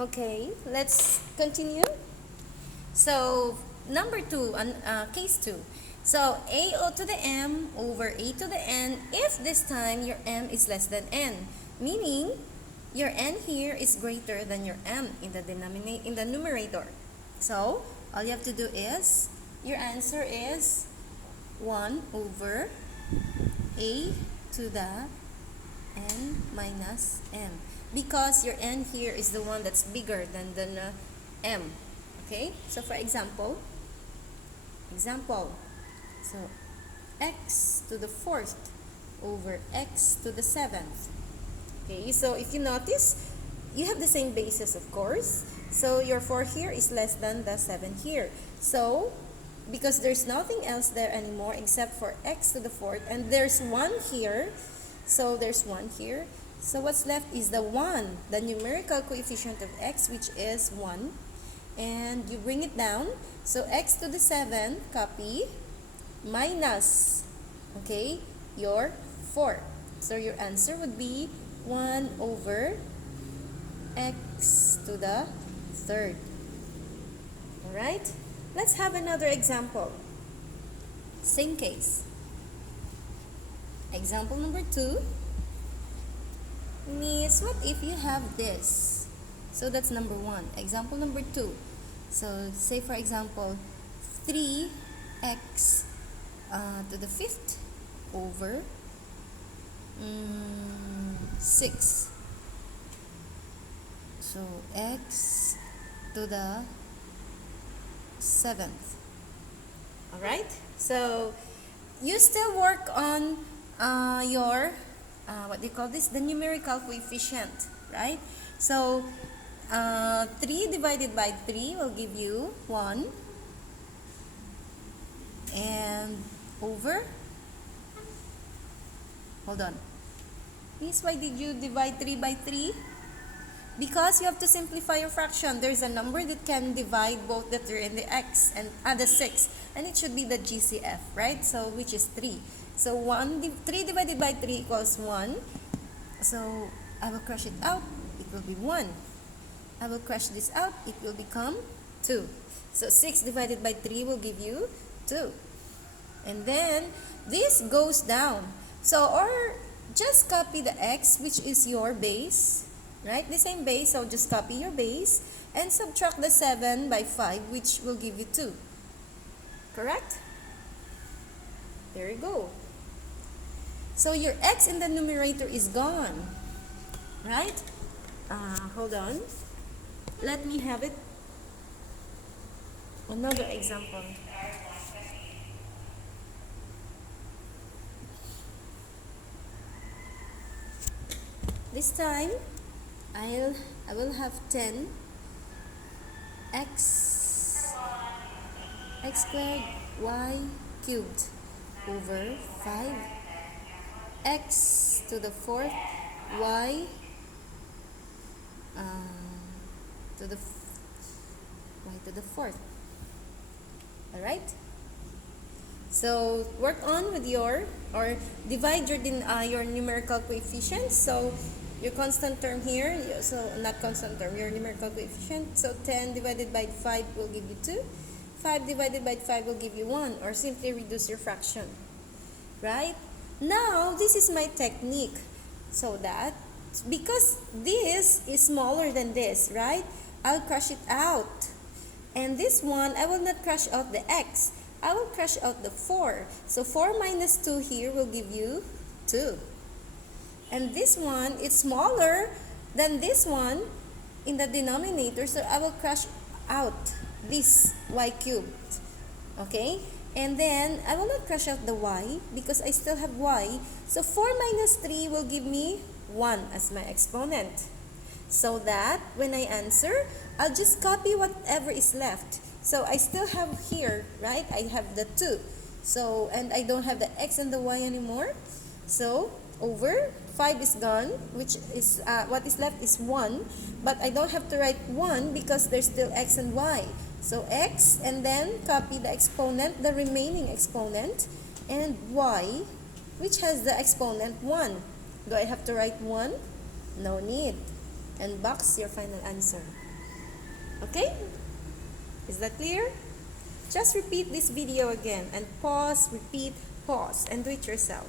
Okay, let's continue. So, number 2, case 2. So, AO to the M over A to the N if this time your M is less than N. Meaning, your N here is greater than your M in the numerator. So, all you have to do is, your answer is 1 over A to the N minus M. Because your N here is the one that's bigger than the M. Okay? So for example, so x to the 4th over x to the 7th. Okay, so if you notice, you have the same basis, of course. So your 4 here is less than the 7 here. So, because there's nothing else there anymore except for x to the 4th, and there's 1 here, so there's 1 here. So what's left is the 1, the numerical coefficient of x, which is 1. And you bring it down. So x to the 7, copy, minus, okay, your 4. So your answer would be 1 over x to the 3rd. Alright? Let's have another example. Same case. Example number 2. Miss, what if you have this? So that's number 1. Example number 2. So say for example, 3x to the 5th over 6. So x to the 7th. Alright? So you still work on your what do you call this? The numerical coefficient, right? So 3 divided by 3 will give you 1, and over, hold on, Miss, why did you divide 3 by 3? Because you have to simplify your fraction. There's a number that can divide both the 3 and the x, and the 6, and it should be the GCF, right? So which is 3. So 3 divided by 3 equals 1. So I will crush it out. It will be 1. I will crush this out. It will become 2. So 6 divided by 3 will give you 2. And then this goes down. So, or just copy the x, which is your base, right? The same base, so just copy your base and subtract the 7 by 5, which will give you 2. Correct? There you go. So your x in the numerator is gone, right? Hold on. Let me have it. Another example. This time, I will have 10 x squared y cubed over 5 x to the 4th y to the 4th. Alright? So work on with your, or divide your numerical coefficients. So your constant term here, so not constant term, your numerical coefficient. So 10 divided by 5 will give you 2. 5 divided by 5 will give you 1, or simply reduce your fraction. Right? Now, this is my technique. So that, because this is smaller than this, right? I'll crush it out. And this one, I will not crush out the x. I will crush out the 4. So 4 minus 2 here will give you 2. And this one is smaller than this one in the denominator. So I will crush out this y cubed. Okay? And then I will not crush out the y because I still have y. So 4 minus 3 will give me 1 as my exponent. So that when I answer, I'll just copy whatever is left. So I still have here, right? I have the 2. So, and I don't have the x and the y anymore. So, over 5 is gone, which is, what is left is 1. But I don't have to write 1 because there's still x and y. So, x, and then copy the exponent, the remaining exponent, and y, which has the exponent 1. Do I have to write 1? No need. And box your final answer. Okay? Is that clear? Just repeat this video again and pause, repeat, pause, and do it yourself.